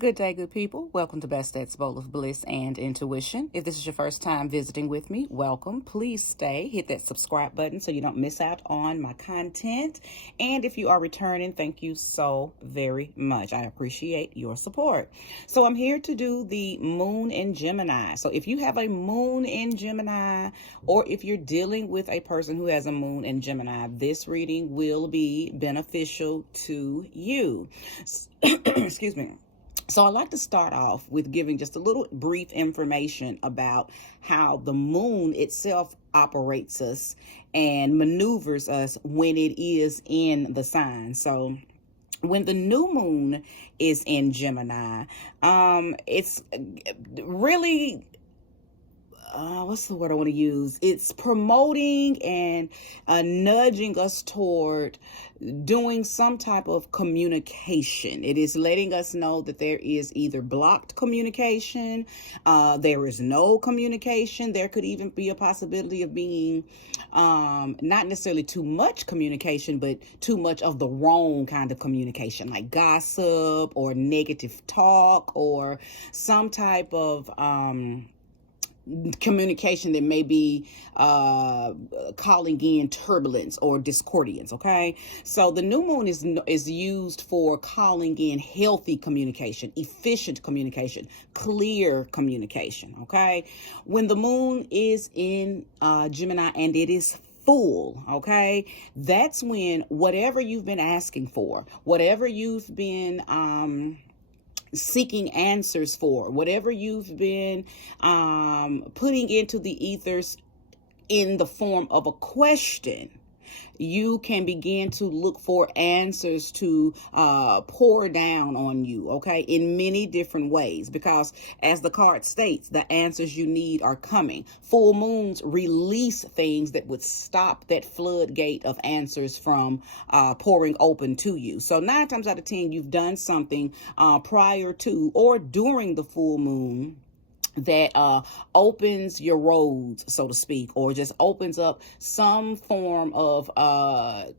Good day, good people. Welcome to Best Dad's Bowl of Bliss and Intuition. If this is your first time visiting with me, welcome. Please stay. Hit that subscribe button so you don't miss out on my content. And if you are returning, thank you so very much. I appreciate your support. So I'm here to do the moon in Gemini. So if you have a moon in Gemini, or if you're dealing with a person who has a moon in Gemini, this reading will be beneficial to you. Excuse me. So I like to start off with giving just a little brief information about how the moon itself operates us and maneuvers us when it is in the sign. So when the new moon is in Gemini, it's really what's the word I want to use? It's promoting and nudging us toward doing some type of communication. It is letting us know that there is either blocked communication, there is no communication. There could even be a possibility of being not necessarily too much communication, but too much of the wrong kind of communication, like gossip or negative talk or some type of communication that may be calling in turbulence or discordiance. Okay, so the new moon is used for calling in healthy communication, efficient communication, clear communication. Okay, when the moon is in Gemini and it is full, okay, that's when whatever you've been asking for, whatever you've been seeking answers for, whatever you've been putting into the ethers in the form of a question, you can begin to look for answers to pour down on you, okay, in many different ways, because as the card states, the answers you need are coming. Full moons release things that would stop that floodgate of answers from pouring open to you. So 9 times out of 10, you've done something prior to or during the full moon that opens your roads, so to speak, or just opens up some form of a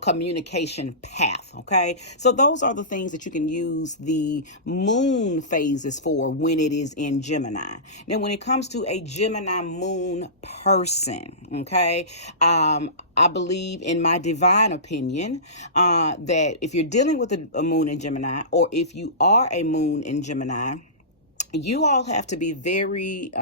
communication path. Okay, so those are the things that you can use the moon phases for when it is in Gemini. Now, when it comes to a Gemini moon person, okay, I believe, in my divine opinion, that if you're dealing with a moon in Gemini, or if you are a moon in Gemini, you all have to be very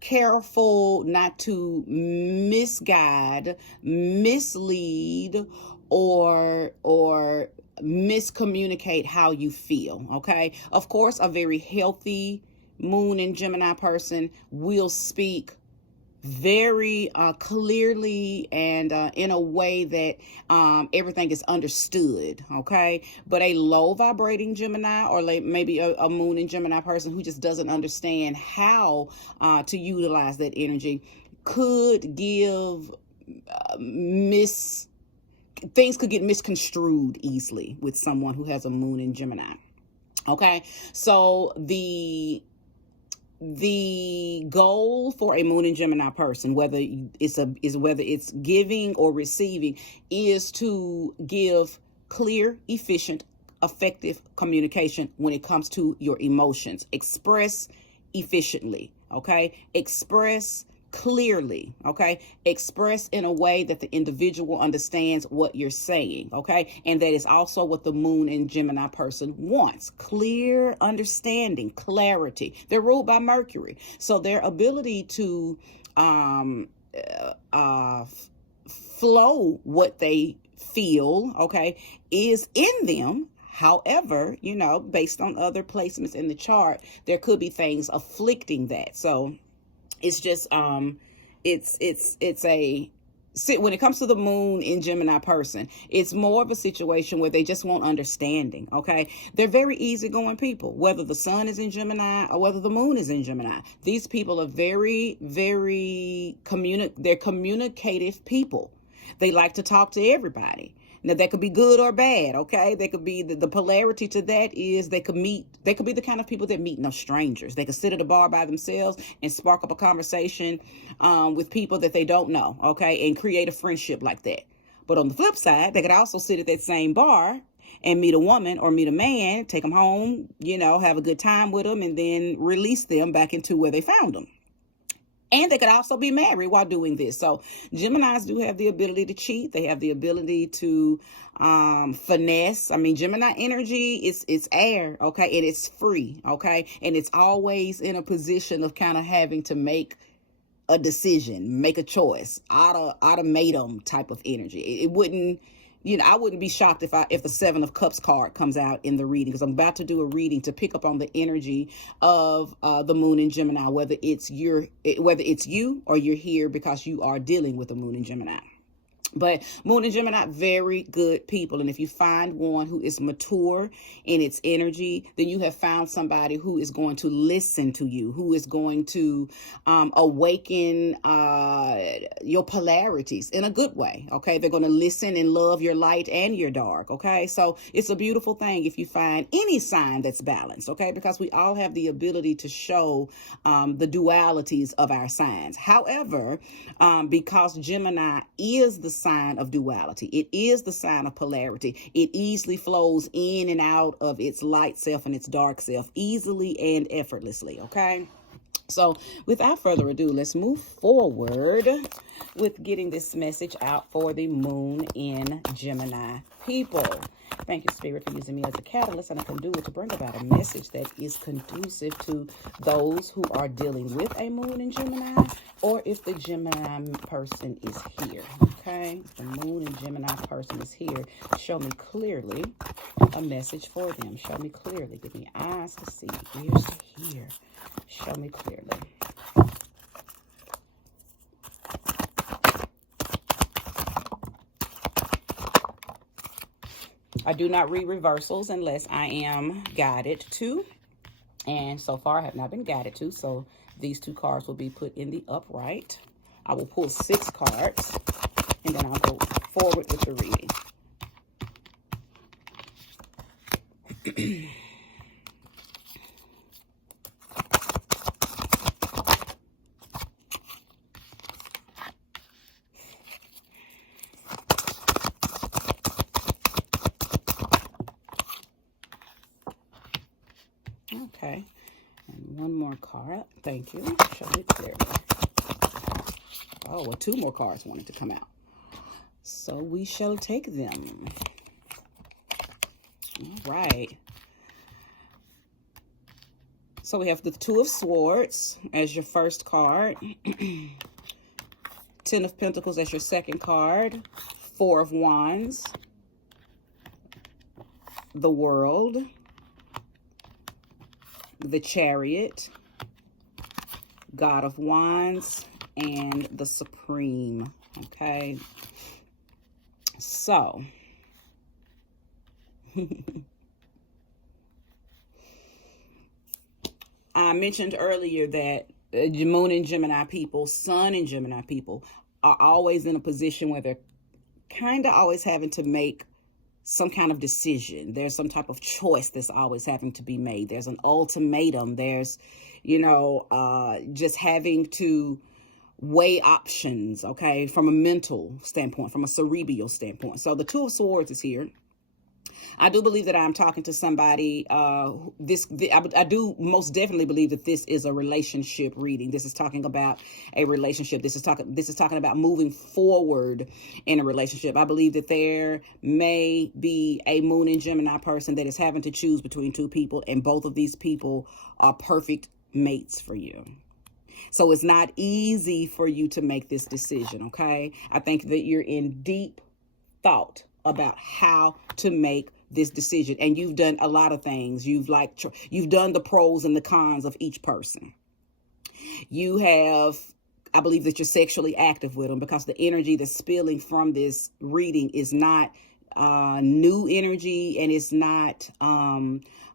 careful not to misguide, mislead, or miscommunicate how you feel. Okay, of course, a very healthy moon in Gemini person will speak very clearly and in a way that everything is understood. Okay, but a low vibrating Gemini, or maybe a moon in Gemini person who just doesn't understand how to utilize that energy, could give things could get misconstrued easily with someone who has a moon in Gemini. Okay, so the goal for a moon in Gemini person, whether it's giving or receiving, is to give clear, efficient, effective communication when it comes to your emotions. Express efficiently, okay? Express clearly, okay? Express in a way that the individual understands what you're saying, okay? And that is also what the moon in Gemini person wants: clear understanding, clarity. They're ruled by Mercury, so their ability to flow what they feel, okay, is in them. However, based on other placements in the chart, there could be things afflicting that. So it's just when it comes to the moon in Gemini person, it's more of a situation where they just want understanding. Okay, they're very easygoing people, whether the sun is in Gemini or whether the moon is in Gemini. These people are very, very they're communicative people. They like to talk to everybody. Now, that could be good or bad, okay? They could be, the polarity to that is they could be the kind of people that meet no strangers. They could sit at a bar by themselves and spark up a conversation with people that they don't know, okay? And create a friendship like that. But on the flip side, they could also sit at that same bar and meet a woman or meet a man, take them home, you know, have a good time with them, and then release them back into where they found them. And they could also be married while doing this. So Geminis do have the ability to cheat. They have the ability to finesse. I mean, Gemini energy it's air, okay, and it's free, okay, and it's always in a position of kind of having to make a decision, make a choice, automatum type of energy. It wouldn't, you know, I wouldn't be shocked if the Seven of Cups card comes out in the reading, because I'm about to do a reading to pick up on the energy of the moon in Gemini, whether it's you or you're here because you are dealing with the moon in Gemini. But moon and Gemini, very good people. And if you find one who is mature in its energy, then you have found somebody who is going to listen to you, who is going to awaken your polarities in a good way. Okay, they're going to listen and love your light and your dark. Okay, so it's a beautiful thing if you find any sign that's balanced. Okay, because we all have the ability to show the dualities of our signs. However, because Gemini is the sign of duality, it is the sign of polarity, it easily flows in and out of its light self and its dark self easily and effortlessly. Okay, so without further ado, let's move forward with getting this message out for the moon in Gemini people. Thank you, Spirit, for using me as a catalyst and a conduit to bring about a message that is conducive to those who are dealing with a moon in Gemini, or if the Gemini person is here. Okay, if the moon and Gemini person is here, show me clearly a message for them. Show me clearly. Give me eyes to see, ears to hear. Show me clearly. I do not read reversals unless I am guided to. And so far I have not been guided to. So these two cards will be put in the upright. I will pull 6 cards and then I'll go forward with the reading. Okay, and one more card. Thank you. Show me clearly. Oh, well, 2 more cards wanted to come out. So we shall take them. All right. So we have the 2 of Swords as your first card. 10 of Pentacles as your second card. 4 of Wands. The World. The Chariot, God of Wands, and the Supreme. Okay, so I mentioned earlier that moon and Gemini people, sun and Gemini people are always in a position where they're kind of always having to make some kind of decision. There's some type of choice that's always having to be made. There's an ultimatum. There's, you know, just having to weigh options, okay, from a mental standpoint, from a cerebral standpoint. So the 2 of Swords is here. I do believe that I'm talking to somebody. I do most definitely believe that this is a relationship reading. This is talking about a relationship. This is talking about moving forward in a relationship. I believe that there may be a moon in Gemini person that is having to choose between 2 people, and both of these people are perfect mates for you. So it's not easy for you to make this decision, okay? I think that you're in deep thought about how to make this decision, and you've done a lot of things. You've done the pros and the cons of each person. You have, I believe that you're sexually active with them, because the energy that's spilling from this reading is not new energy, and it's not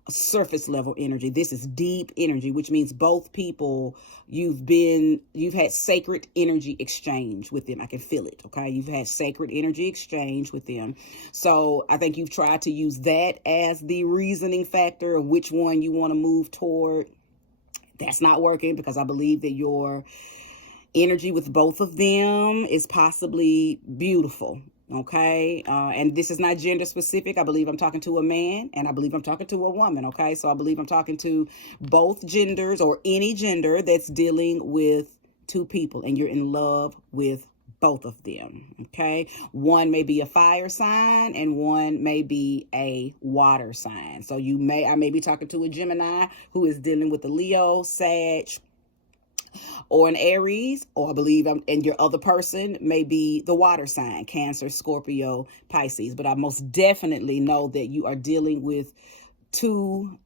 surface level energy. This is deep energy, which means both people, you've had sacred energy exchange with them. I can feel it. Okay. You've had sacred energy exchange with them. So I think you've tried to use that as the reasoning factor of which one you want to move toward. That's not working, because I believe that your energy with both of them is possibly beautiful. Okay. And this is not gender specific. I believe I'm talking to a man and I believe I'm talking to a woman. Okay. So I believe I'm talking to both genders or any gender that's dealing with two people and you're in love with both of them. Okay. One may be a fire sign and one may be a water sign. So I may be talking to a Gemini who is dealing with a Leo, Sag, or an Aries, or I believe and your other person may be the water sign, Cancer, Scorpio, Pisces. But I most definitely know that you are dealing with two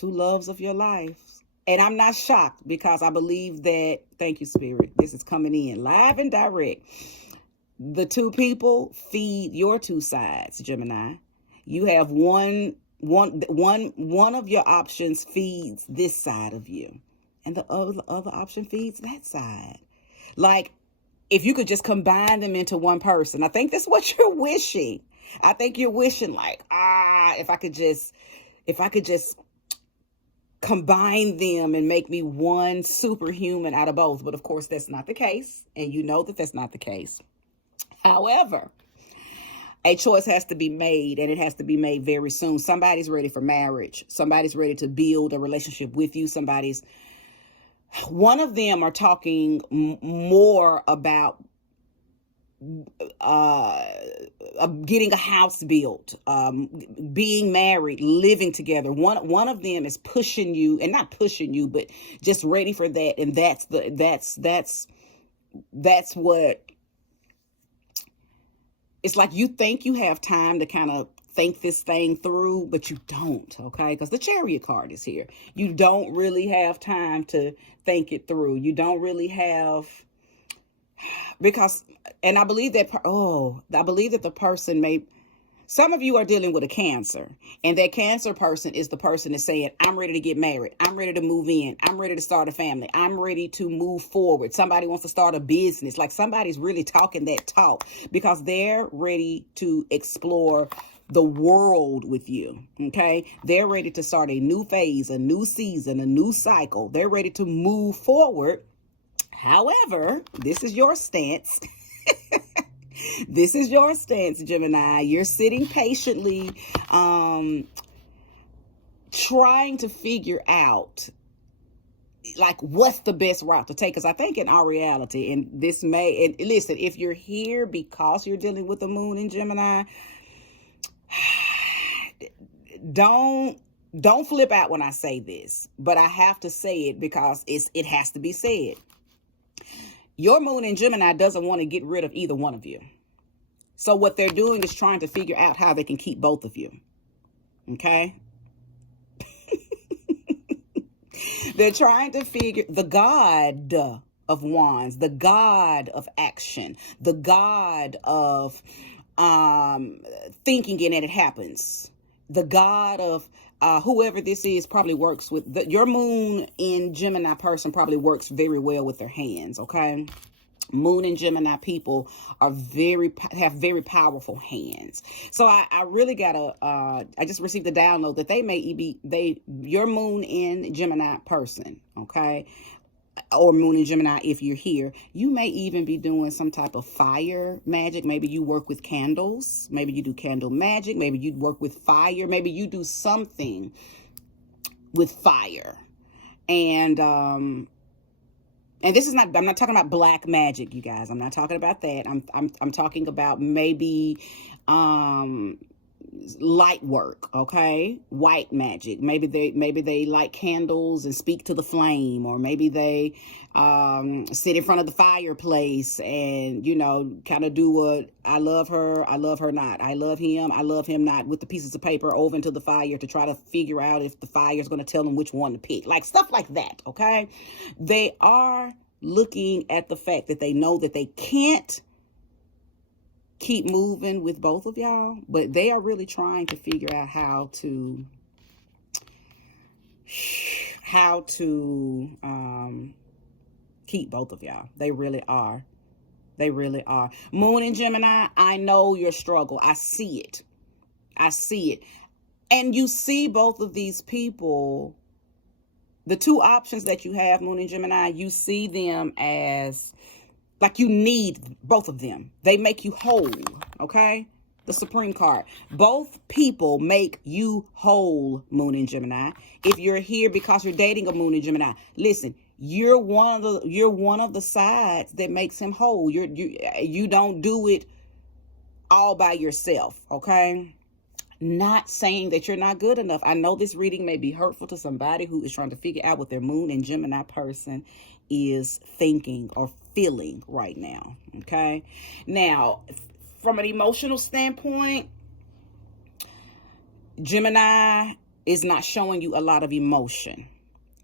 loves of your life. And I'm not shocked because I believe that, thank you, Spirit, this is coming in live and direct. The two people feed your two sides, Gemini. You have one of your options feeds this side of you. And the other option feeds that side. Like, if you could just combine them into one person. I think that's what you're wishing. I think you're wishing like, if I could just combine them and make me one superhuman out of both. But of course, that's not the case. And you know that that's not the case. However, a choice has to be made, and it has to be made very soon. Somebody's ready for marriage. Somebody's ready to build a relationship with you. One of them are talking more about getting a house built, being married, living together. One of them is pushing you, and not pushing you, but just ready for that. And that's what it's like. You think you have time to kind of think this thing through, but you don't, okay? Because the Chariot card is here. You don't really have time to think it through. You don't really have, because, and I believe that the person some of you are dealing with a Cancer, and that Cancer person is the person that's saying, I'm ready to get married. I'm ready to move in. I'm ready to start a family. I'm ready to move forward. Somebody wants to start a business. Like, somebody's really talking that talk because they're ready to explore the world with you. Okay. They're ready to start a new phase, a new season, a new cycle. They're ready to move forward. However, this is your stance. This is your stance, Gemini. You're sitting patiently, trying to figure out like what's the best route to take. Because I think in our reality, and listen, if you're here because you're dealing with the moon in Gemini, don't flip out when I say this, but I have to say it because it has to be said. Your moon in Gemini doesn't want to get rid of either one of you. So what they're doing is trying to figure out how they can keep both of you. Okay? They're trying to figure, the God of Wands, the God of action, the God of thinking and it happens. The God of whoever this is probably works with your moon in Gemini person probably works very well with their hands. Okay. Moon and Gemini people are have very powerful hands. So I really I just received a download that they may be your moon in Gemini person. Okay. Or moon in Gemini, if you're here, you may even be doing some type of fire magic. Maybe you work with candles. Maybe you do candle magic. Maybe you work with fire. Maybe you do something with fire. And this is not, I'm not talking about black magic, you guys. I'm not talking about that. I'm talking about maybe light work, okay? White magic. Maybe they light candles and speak to the flame, or maybe they sit in front of the fireplace and, kind of do what I love her not. I love him not, with the pieces of paper over into the fire to try to figure out if the fire is going to tell them which one to pick. Like stuff like that, okay? They are looking at the fact that they know that they can't keep moving with both of y'all, but they are really trying to figure out how to keep both of y'all. They really are. Moon in Gemini, I know your struggle. I see it. And you see both of these people, the two options that you have, Moon in Gemini, you see them as Like you need both of them. They make you whole, okay? The Supreme card. Both people make you whole, Moon in Gemini. If you're here because you're dating a Moon in Gemini, listen, you're one of the sides that makes him whole. You don't do it all by yourself, okay? Not saying that you're not good enough. I know this reading may be hurtful to somebody who is trying to figure out what their Moon and Gemini person is thinking or feeling right now, okay? Now, from an emotional standpoint, Gemini is not showing you a lot of emotion.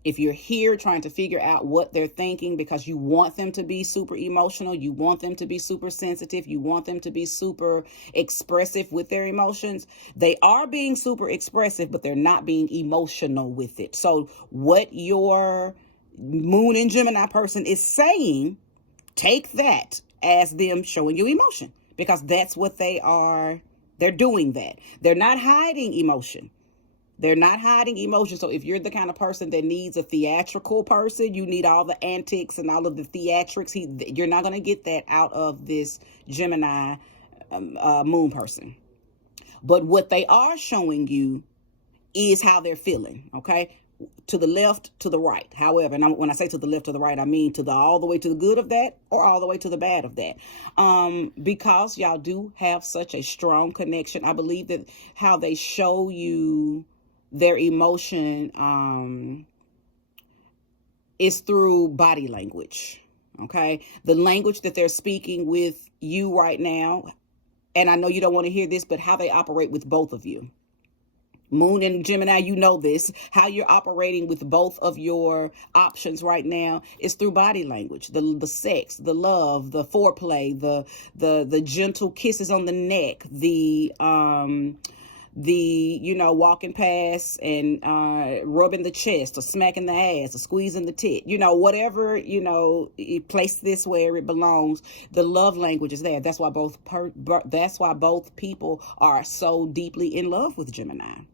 If you're here trying to figure out what they're thinking because you want them to be super emotional, you want them to be super sensitive, you want them to be super expressive with their emotions, they are being super expressive, but they're not being emotional with it. So what your Moon in Gemini person is saying, take that as them showing you emotion, because that's what they are. They're doing that. They're not hiding emotion. They're not hiding emotion. So if you're the kind of person that needs a theatrical person, you need all the antics and all of the theatrics, you're not going to get that out of this Gemini Moon person. But what they are showing you is how they're feeling, okay? To the left, to the right. However, and when I say to the left, to the right, I mean to the all the way to the good of that or all the way to the bad of that. Because y'all do have such a strong connection, I believe that how they show you their emotion is through body language, okay? The language that they're speaking with you right now, and I know you don't want to hear this, but how they operate with both of you. Moon and Gemini, you know this. How you're operating with both of your options right now is through body language. The sex, the love, the foreplay, the gentle kisses on the neck, the walking past and rubbing the chest or smacking the ass or squeezing the tit, whatever, you place this where it belongs. The love language is there. That's why both people are so deeply in love with Gemini.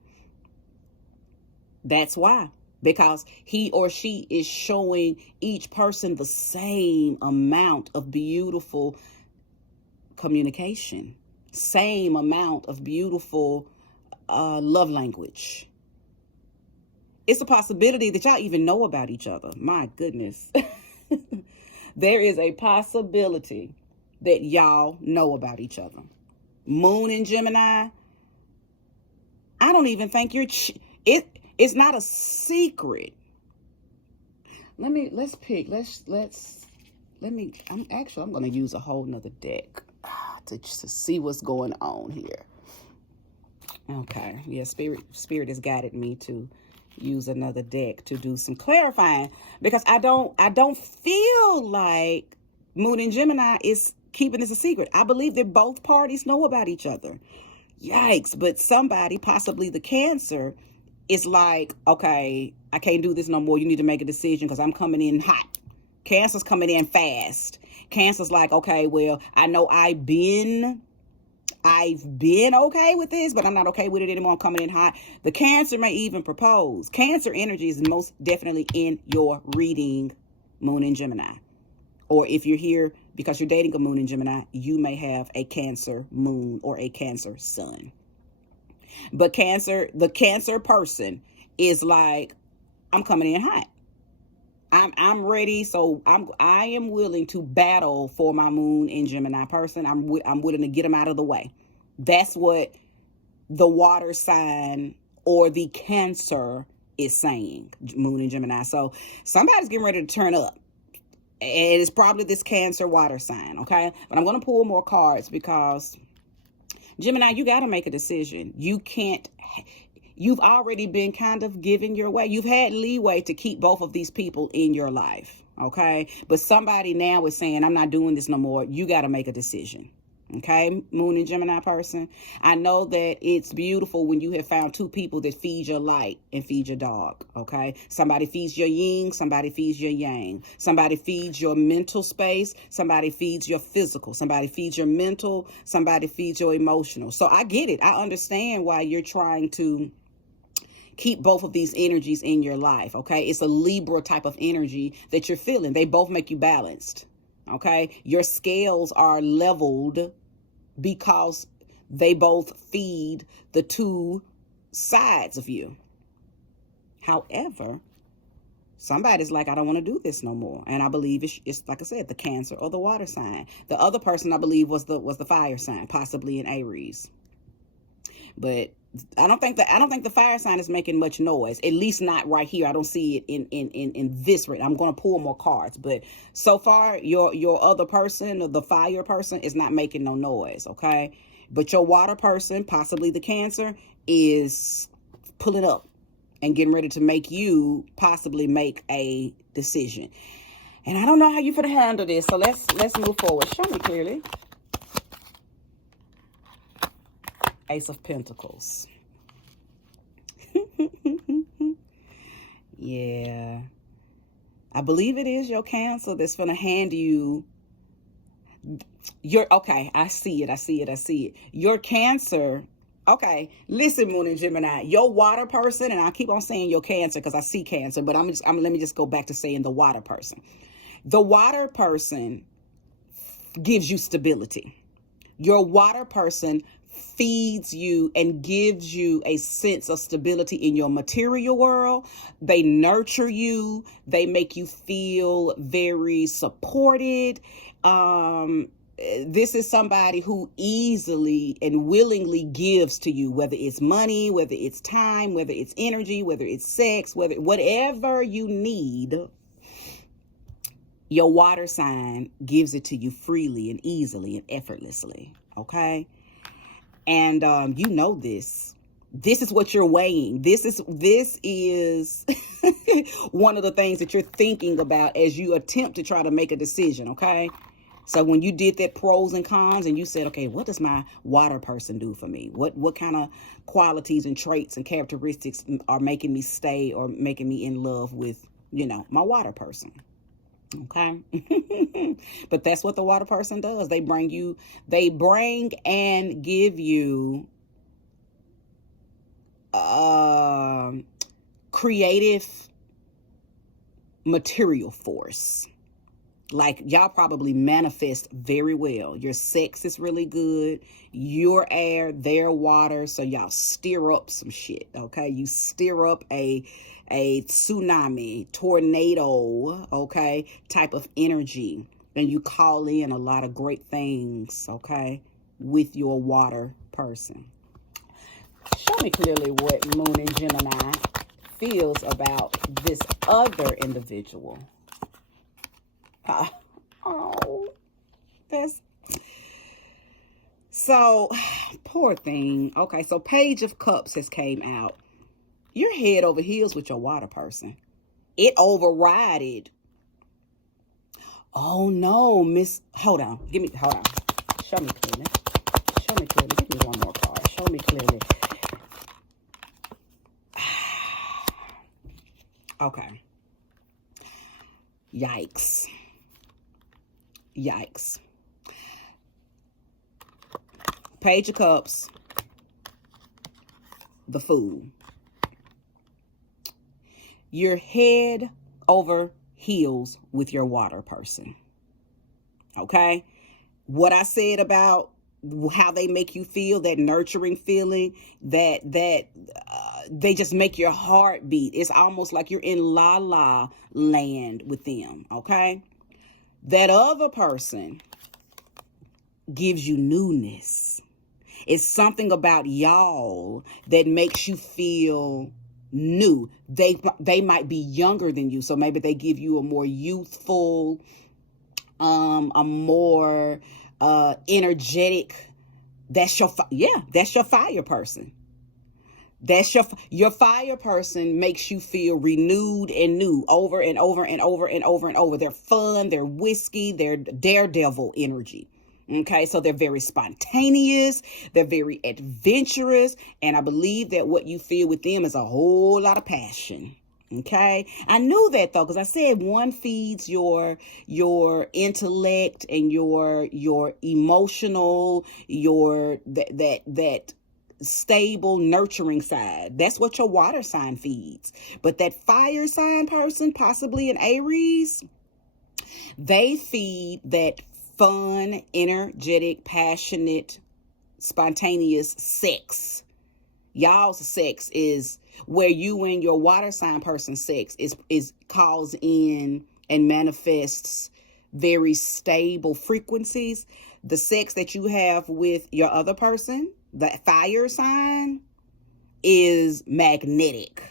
That's why, because he or she is showing each person the same amount of beautiful communication, same amount of beautiful love language. It's a possibility that y'all even know about each other. My goodness. There is a possibility that y'all know about each other. Moon in Gemini, I don't even think it's not a secret. I'm going to use a whole nother deck to see what's going on here. Okay. Yeah. Spirit has guided me to use another deck to do some clarifying, because I don't feel like Moon and Gemini is keeping this a secret. I believe that both parties know about each other. Yikes. But somebody, possibly the Cancer, is like, okay, I can't do this no more. You need to make a decision because I'm coming in hot. Cancer's coming in fast. Cancer's like, okay, well, I know I've been okay with this, but I'm not okay with it anymore. I'm coming in hot. The Cancer may even propose. Cancer energy is most definitely in your reading, Moon in Gemini. Or if you're here because you're dating a Moon in Gemini, you may have a Cancer Moon or a Cancer Sun. But the Cancer person is like, I'm coming in hot. I'm ready. So I am willing to battle for my Moon in Gemini person. I'm willing to get them out of the way. That's what the water sign or the Cancer is saying, Moon in Gemini. So somebody's getting ready to turn up. And it's probably this Cancer water sign, okay? But I'm going to pull more cards because Gemini, you got to make a decision. You've already been kind of giving your way. You've had leeway to keep both of these people in your life, okay? But somebody now is saying, I'm not doing this no more. You got to make a decision, okay, Moon and Gemini person? I know that it's beautiful when you have found two people that feed your light and feed your dog, okay? Somebody feeds your yin, somebody feeds your yang. Somebody feeds your mental space, somebody feeds your physical. Somebody feeds your mental, somebody feeds your emotional. So I get it. I understand why you're trying to keep both of these energies in your life, okay? It's a Libra type of energy that you're feeling. They both make you balanced, Okay. Your scales are leveled because they both feed the two sides of you. However, somebody's like, I don't want to do this no more. And I believe it's like I said, the Cancer or the water sign. The other person, I believe, was the fire sign, possibly an Aries. But I don't think the fire sign is making much noise. At least not right here. I don't see it in this rate. I'm going to pull more cards, but so far your other person, or the fire person, is not making no noise. Okay, but your water person, possibly the Cancer, is pulling up and getting ready to make you possibly make a decision. And I don't know how you're going to handle this. So let's move forward. Show me clearly. Ace of Pentacles. Yeah. I believe it is your Cancer that's going to hand you okay, I see it. Your Cancer. Okay, listen, Moon and Gemini, your water person, and I keep on saying your Cancer because I see Cancer, but let me just go back to saying the water person. The water person gives you stability. Your water person feeds you and gives you a sense of stability in your material world. They nurture you. They make you feel very supported. This is somebody who easily and willingly gives to you, whether it's money, whether it's time, whether it's energy, whether it's sex, whatever you need. Your water sign gives it to you freely and easily and effortlessly. Okay. And you know this. This is what you're weighing. This is one of the things that you're thinking about as you attempt to try to make a decision. Okay. So when you did that pros and cons and you said, okay, what does my water person do for me? What kind of qualities and traits and characteristics are making me stay or making me in love with, my water person? Okay. But that's what the water person does. They bring and give you creative material force. Like, y'all probably manifest very well. Your sex is really good. You're air, they're water. So y'all stir up some shit. Okay. You stir up a tsunami, tornado, okay, type of energy. And you call in a lot of great things, okay, with your water person. Show me clearly what Moon and Gemini feels about this other individual. Oh, that's so poor thing. Okay, so Page of Cups has came out. You're head over heels with your water person. It overrided. Oh no, hold on. Show me clearly. Give me one more card. Show me clearly. Okay. Yikes. Page of Cups. The Fool. You're head over heels with your water person. Okay? What I said about how they make you feel, that nurturing feeling, that they just make your heart beat. It's almost like you're in la la land with them. Okay? That other person gives you newness. It's something about y'all that makes you feel new. They might be younger than you, so maybe they give you a more youthful, a more energetic. That's your fire person. That's your fire person makes you feel renewed and new over and over and over and over and over. They're fun, they're whiskey, they're daredevil energy. Okay, so they're very spontaneous, they're very adventurous, and I believe that what you feel with them is a whole lot of passion. Okay, I knew that though, because I said one feeds your intellect and your emotional, that stable, nurturing side. That's what your water sign feeds. But that fire sign person, possibly an Aries, They feed that fun, energetic, passionate, spontaneous sex. Y'all's sex is where you and your water sign person's sex is calls in and manifests very stable frequencies. The sex that you have with your other person, the fire sign, is magnetic,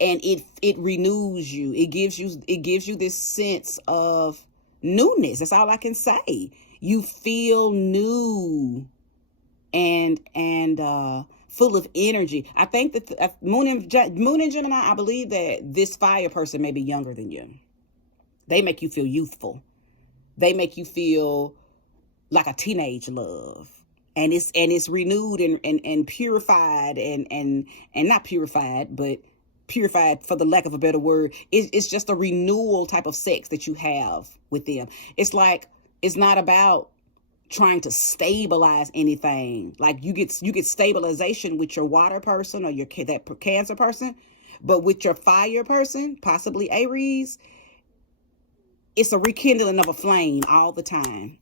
and it renews you. It gives you this sense of newness. That's all I can say. You feel new and full of energy. I think that Moon and Gemini, I believe that this fire person may be younger than you. They make you feel youthful. They make you feel like a teenage love. And it's renewed and purified and not purified, but purified for the lack of a better word. It's just a renewal type of sex that you have with them. It's like, it's not about trying to stabilize anything. Like you get stabilization with your water person or that Cancer person, but with your fire person, possibly Aries, it's a rekindling of a flame all the time.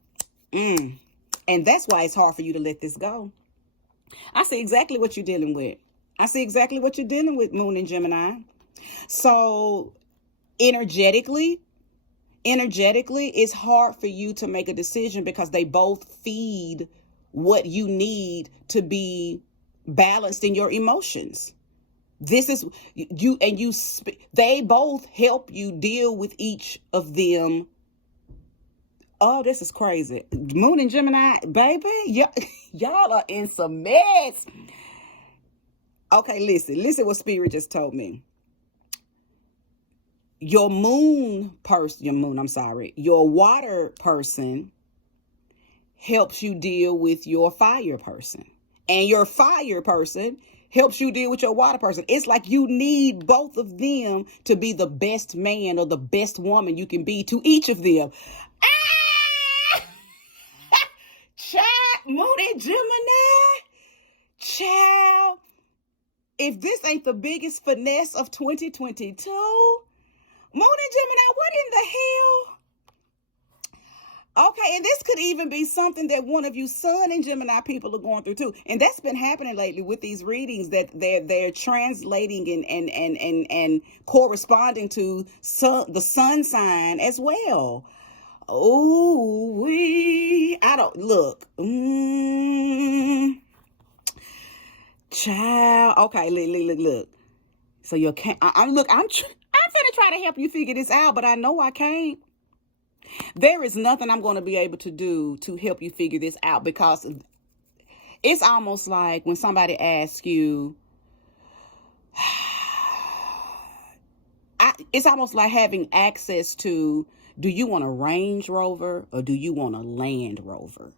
And that's why it's hard for you to let this go. I see exactly what you're dealing with. I see exactly what you're dealing with, Moon and Gemini. So energetically, it's hard for you to make a decision because they both feed what you need to be balanced in your emotions. This is you, and they both help you deal with each of them. Oh, this is crazy. Moon and Gemini, baby, y'all are in some mess. Okay, listen what Spirit just told me. Your water person helps you deal with your fire person. And your fire person helps you deal with your water person. It's like you need both of them to be the best man or the best woman you can be to each of them. Child, Moon and Gemini, child, if this ain't the biggest finesse of 2022, Moon and Gemini, what in the hell? Okay, and this could even be something that one of you Sun and Gemini people are going through too. And that's been happening lately with these readings, that they're translating and corresponding to the sun sign as well. Oh, I don't look. Child. Okay, look. So you can't. I'm finna try to help you figure this out, but I know I can't. There is nothing I'm going to be able to do to help you figure this out, because it's almost like when somebody asks you, it's almost like having access to, do you want a Range Rover or do you want a Land Rover?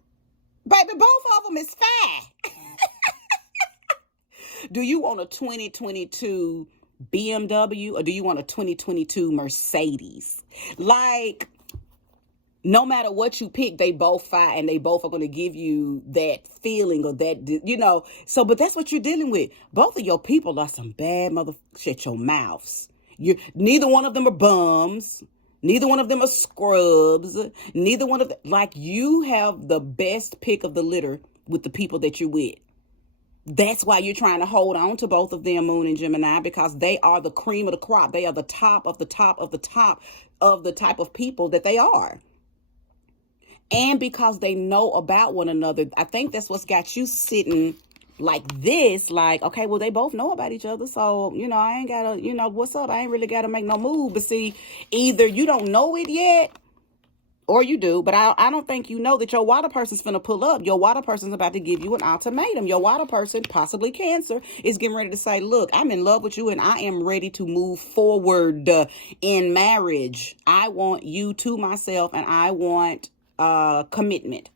Baby, both of them is fine. Do you want a 2022 BMW or do you want a 2022 Mercedes? Like, no matter what you pick, they both fine, and they both are going to give you that feeling or that, So, but that's what you're dealing with. Both of your people are some bad shut your mouths. Neither one of them are bums. Neither one of them are scrubs. Neither one of them, like, you have the best pick of the litter with the people that you're with. That's why you're trying to hold on to both of them, Moon and Gemini, because they are the cream of the crop. They are the top of the top of the top of the type of people that they are. And because they know about one another, I think that's what's got you sitting like this, like, okay, well, they both know about each other. So, I ain't got to, what's up? I ain't really got to make no move. But see, either you don't know it yet or you do. But I don't think you know that your water person's finna pull up. Your water person's about to give you an ultimatum. Your water person, possibly Cancer, is getting ready to say, look, I'm in love with you and I am ready to move forward in marriage. I want you to myself and I want commitment.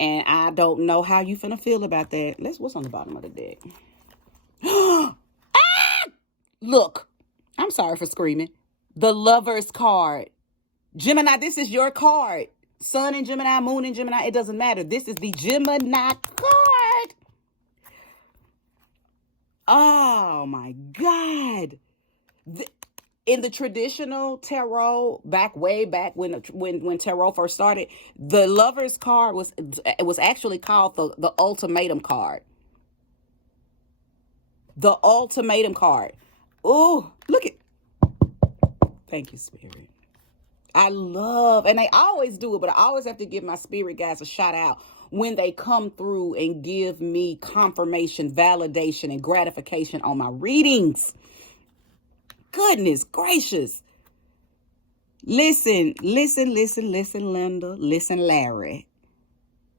And I don't know how you finna feel about that. What's on the bottom of the deck? Look, I'm sorry for screaming. The Lover's card. Gemini, this is your card. Sun and Gemini, Moon and Gemini, it doesn't matter. This is the Gemini card. Oh my God. In the traditional tarot, way back when tarot first started, the Lover's card was actually called the ultimatum card. The ultimatum card. Oh, look at. Thank you, Spirit. I love, and they always do it, but I always have to give my spirit guys a shout out when they come through and give me confirmation, validation, and gratification on my readings. Goodness gracious. Listen, Linda. Listen, Larry.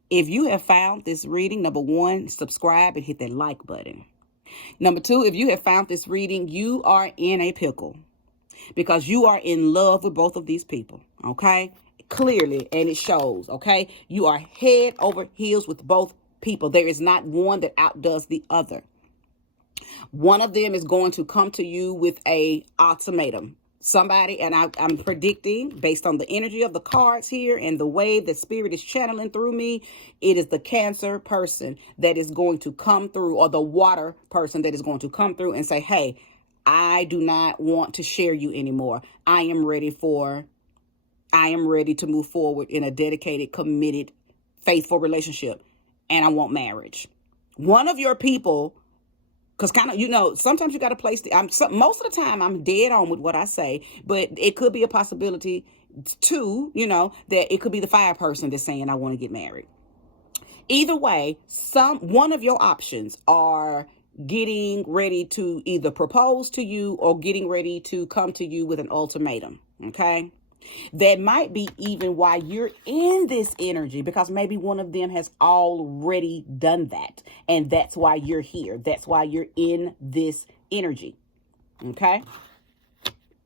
If you have found this reading, number one, subscribe and hit that like button. Number two, if you have found this reading, you are in a pickle because you are in love with both of these people, okay? Clearly, and it shows, okay? You are head over heels with both people. There is not one that outdoes the other. One of them is going to come to you with a ultimatum. Somebody, and I'm predicting based on the energy of the cards here and the way that Spirit is channeling through me, it is the Cancer person that is going to come through, or the Water person that is going to come through and say, hey, I do not want to share you anymore. I am ready to move forward in a dedicated, committed, faithful relationship, and I want marriage. One of your people. Because kind of, sometimes you got to place most of the time I'm dead on with what I say, but it could be a possibility too, that it could be the fire person that's saying, I want to get married. Either way, one of your options are getting ready to either propose to you or getting ready to come to you with an ultimatum. Okay. That might be even why you're in this energy, because maybe one of them has already done that. And that's why you're here. That's why you're in this energy. Okay.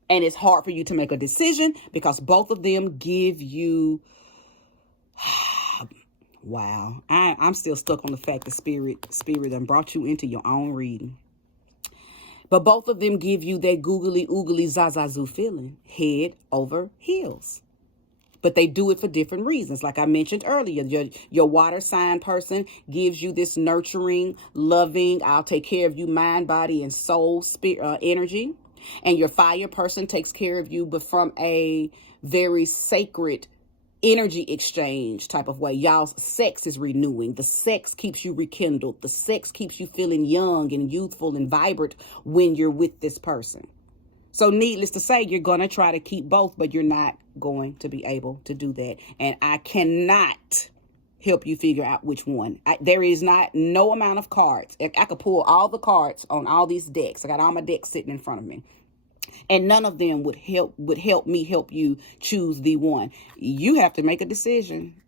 And it's hard for you to make a decision because both of them give you. Wow. I'm still stuck on the fact that spirit done brought you into your own reading. But both of them give you that googly oogly zazazoo feeling, head over heels. But they do it for different reasons. Like I mentioned earlier, your water sign person gives you this nurturing, loving, I'll take care of you, mind, body, and soul energy. And your fire person takes care of you, but from a very sacred energy exchange type of way. Y'all's sex is renewing. The sex keeps you rekindled. The sex keeps you feeling young and youthful and vibrant when you're with this person. So needless to say, you're going to try to keep both, but you're not going to be able to do that. And I cannot help you figure out which one. There is no amount of cards. I could pull all the cards on all these decks. I got all my decks sitting in front of me. And none of them would help me help you choose the one. You have to make a decision.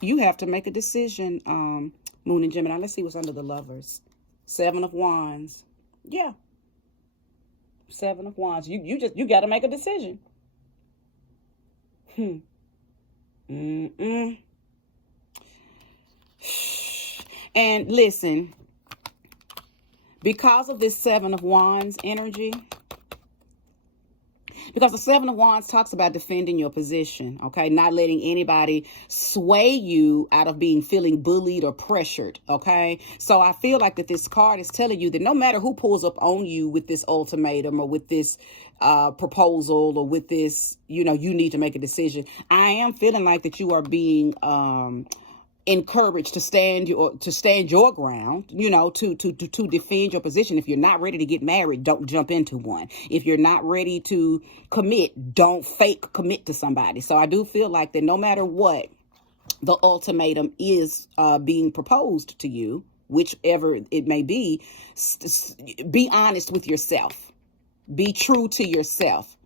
You have to make a decision, Moon and Gemini. Let's see what's under the Lovers. 7 of Wands. Yeah. 7 of Wands. You got to make a decision. And listen, because of this 7 of Wands energy, because the 7 of Wands talks about defending your position, okay? Not letting anybody sway you out of feeling bullied or pressured, okay? So I feel like that this card is telling you that no matter who pulls up on you with this ultimatum or with this proposal or with this, you need to make a decision. I am feeling like that you are being encouraged to stand your ground, to defend your position. If you're not ready to get married, don't jump into one. If you're not ready to commit, don't fake commit to somebody. So I do feel like that no matter what the ultimatum is being proposed to you, whichever it may be honest with yourself. Be true to yourself.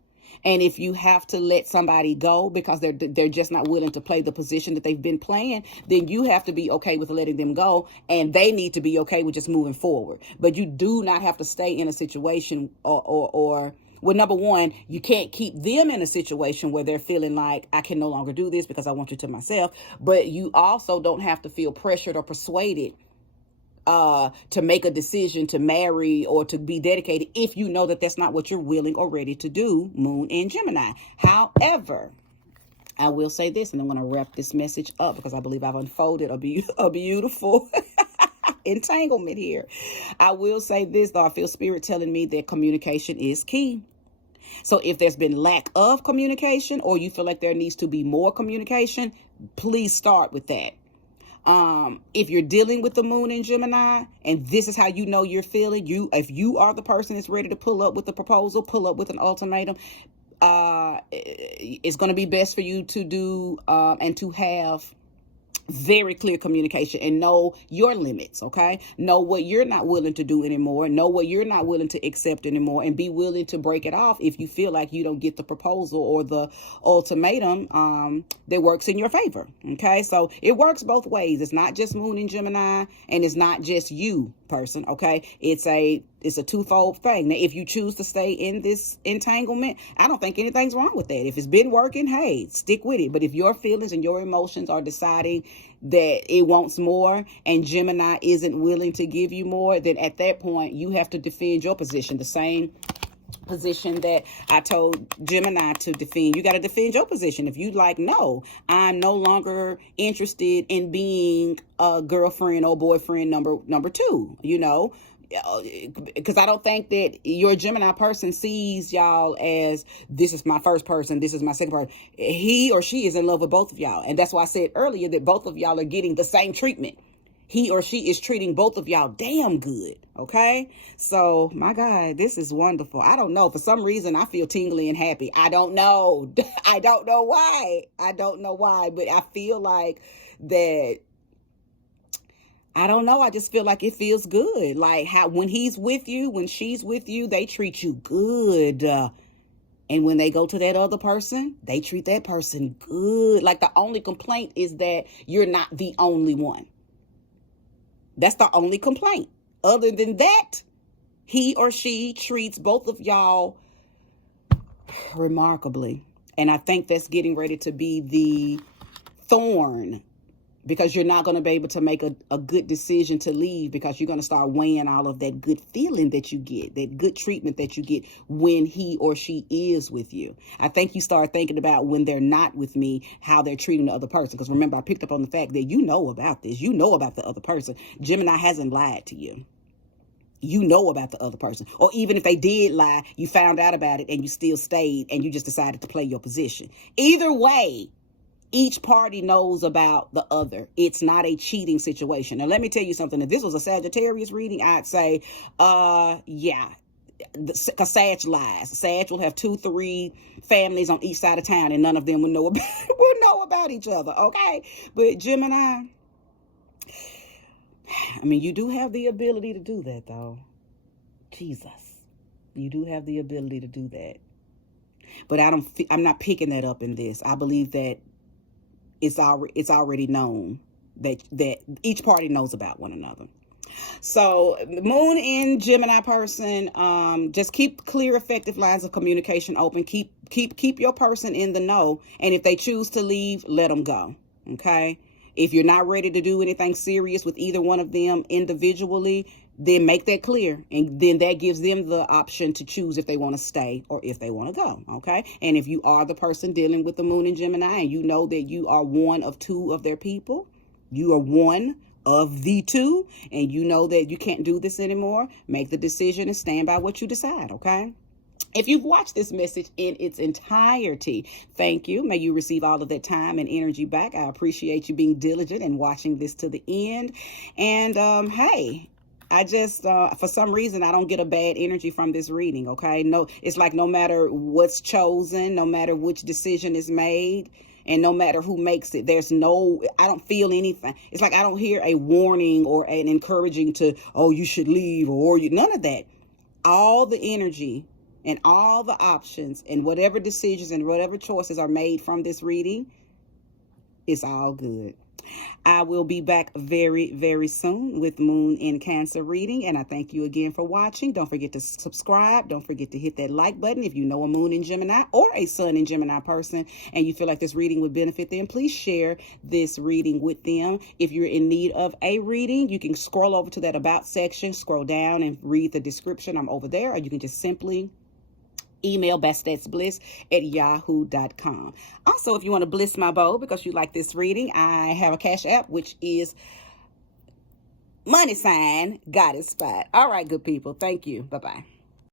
And if you have to let somebody go because they're just not willing to play the position that they've been playing, then you have to be okay with letting them go, and they need to be okay with just moving forward. But you do not have to stay in a situation or well, number one, you can't keep them in a situation where they're feeling like I can no longer do this because I want you to myself. But you also don't have to feel pressured or persuaded to make a decision to marry or to be dedicated if you know that that's not what you're willing or ready to do, Moon and Gemini. However, I will say this, and I'm going to wrap this message up because I believe I've unfolded a beautiful entanglement here. I will say this, though. I feel Spirit telling me that communication is key. So if there's been lack of communication or you feel like there needs to be more communication, please start with that. If you're dealing with the moon in Gemini and this is how you know you're feeling, if you are the person that's ready to pull up with a proposal, pull up with an ultimatum, it's going to be best for you to do and to have very clear communication and know your limits, okay? Know what you're not willing to do anymore. Know what you're not willing to accept anymore, and be willing to break it off if you feel like you don't get the proposal or the ultimatum that works in your favor, okay? So it works both ways. It's not just moon in Gemini, and it's not just you person, okay? It's a twofold thing. Now, if you choose to stay in this entanglement, I don't think anything's wrong with that. If it's been working, hey, stick with it. But if your feelings and your emotions are deciding that it wants more and Gemini isn't willing to give you more, then at that point, you have to defend your position. The same position that I told Gemini to defend. You got to defend your position. If you like, no, I'm no longer interested in being a girlfriend or boyfriend number two, you know, because I don't think that your Gemini person sees y'all as this is my first person, this is my second person. He or she is in love with both of y'all. And that's why I said earlier that both of y'all are getting the same treatment. He or she is treating both of y'all damn good. Okay. So my God, this is wonderful. I don't know. For some reason, I feel tingly and happy. I don't know. I don't know why. But I feel like that. I don't know. I just feel like it feels good. Like how when he's with you, when she's with you, they treat you good. And when they go to that other person, they treat that person good. Like the only complaint is that you're not the only one. That's the only complaint. Other than that, he or she treats both of y'all remarkably. And I think that's getting ready to be the thorn, because you're not going to be able to make a good decision to leave, because you're going to start weighing all of that good feeling that you get, that good treatment that you get when he or she is with you. I think you start thinking about when they're not with me, how they're treating the other person. Because remember, I picked up on the fact that you know about this. You know about the other person. Gemini hasn't lied to you. You know about the other person. Or even if they did lie, you found out about it and you still stayed and you just decided to play your position. Either way, each party knows about the other. It's not a cheating situation. Now, let me tell you something. If this was a Sagittarius reading, I'd say, yeah, because Sag lies. Sag will have 2-3 families on each side of town, and none of them will know about each other. Okay, but Gemini, I mean, you do have the ability to do that, though. Jesus, you do have the ability to do that. But I'm not picking that up in this. I believe that it's already known that each party knows about one another. So the moon in Gemini person, just keep clear, effective lines of communication open. Keep your person in the know. And if they choose to leave, let them go. Okay. If you're not ready to do anything serious with either one of them individually, then make that clear. And then that gives them the option to choose if they want to stay or if they want to go. Okay. And if you are the person dealing with the moon in Gemini and you know that you are one of two of their people, you are one of the two, and you know that you can't do this anymore, make the decision and stand by what you decide. Okay. If you've watched this message in its entirety, thank you. May you receive all of that time and energy back. I appreciate you being diligent and watching this to the end. And hey, I just, for some reason, I don't get a bad energy from this reading, okay? No, it's like no matter what's chosen, no matter which decision is made, and no matter who makes it, I don't feel anything. It's like I don't hear a warning or an encouraging to, oh, you should leave, or none of that. All the energy and all the options and whatever decisions and whatever choices are made from this reading, it's all good. I will be back very, very soon with Moon in Cancer reading. And I thank you again for watching. Don't forget to subscribe. Don't forget to hit that like button. If you know a Moon in Gemini or a Sun in Gemini person and you feel like this reading would benefit them, please share this reading with them. If you're in need of a reading, you can scroll over to that About section, scroll down and read the description. I'm over there. Or you can just simply email bestdatsbliss@yahoo.com. Also, if you want to bliss my bowl because you like this reading, I have a Cashapp, which is $GoddessSpot. All right, good people. Thank you. Bye-bye.